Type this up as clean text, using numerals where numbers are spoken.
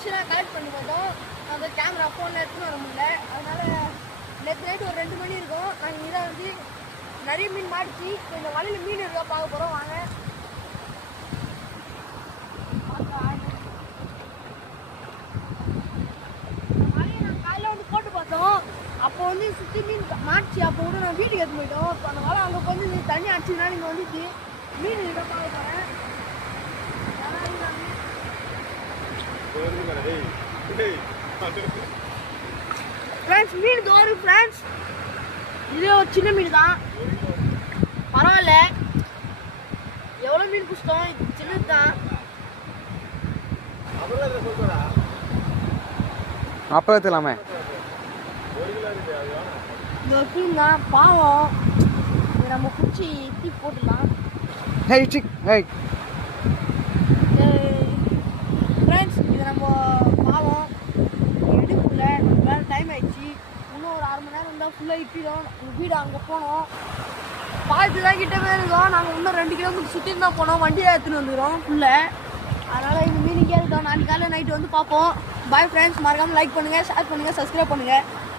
ஃபிஷ்ஷெல்லாம் collect பண்ணி பார்த்தோம். அந்த கேமரா ஃபோனில் எடுத்துன்னு வர முடியல. அதனால் நேற்று நைட்டு ஒரு 2 மணி இருக்கும். நாங்கள் இதை வந்து நிறைய மீன் மாடிச்சு. இந்த வலையில் மீன் இருக்கா பார்க்க போகிறோம். வாங்க வலையை நாங்கள் காலையில் வந்து போட்டு பார்த்தோம். அப்போ வந்து சுற்றி மீன் மாடிச்சு. அப்போ கூட நான் வீட்டுக்கு எடுத்து போயிட்டோம். இப்போ அந்த வலை அங்கே வந்து தண்ணி அடிச்சுன்னா நீங்கள் வந்துச்சு மீன் இருக்கா பார்க்க போகிறேன். ஃப்ரெண்ட்ஸ் மீன் தோறு ஃப்ரெண்ட்ஸ். இது ஒரு சின்ன மீன் தான், பரவாயில்ல. எவ்வளோ மீன் பிடிச்சிட்டோம், இது சின்னது தான். அப்புறம் எடுத்துலாமே. இது ஒரு மீன் தான், பாவம். இதை நம்ம பிடிச்சி தீ போட்டுடலாம். ஃப்ரெண்ட்ஸ் இதை நம்ம பாவம் எடுக்கல, நம்ம வேறு டைம் ஆயிடுச்சு. இன்னும் ஒரு 1/2 மணி நேரம் இருந்தால் ஃபுல்லாக இப்பிடும். வீடு அங்கே போனோம், பார்த்து தான் கிட்டவே இருக்கோம். நாங்கள் இன்னும் 2 கிலோமீட்டர் சுற்றி தான் போனோம். வண்டியை எடுத்துன்னு வந்துக்கிறோம் ஃபுல்லாக. அதனால் இந்த மீனிங்கே இருக்கோம். நாளைக்கு காலையில் நைட்டு வந்து பார்ப்போம். Bye friends. மறக்காமல் லைக் பண்ணுங்கள், ஷேர் பண்ணுங்கள், சப்ஸ்கிரைப் பண்ணுங்கள்.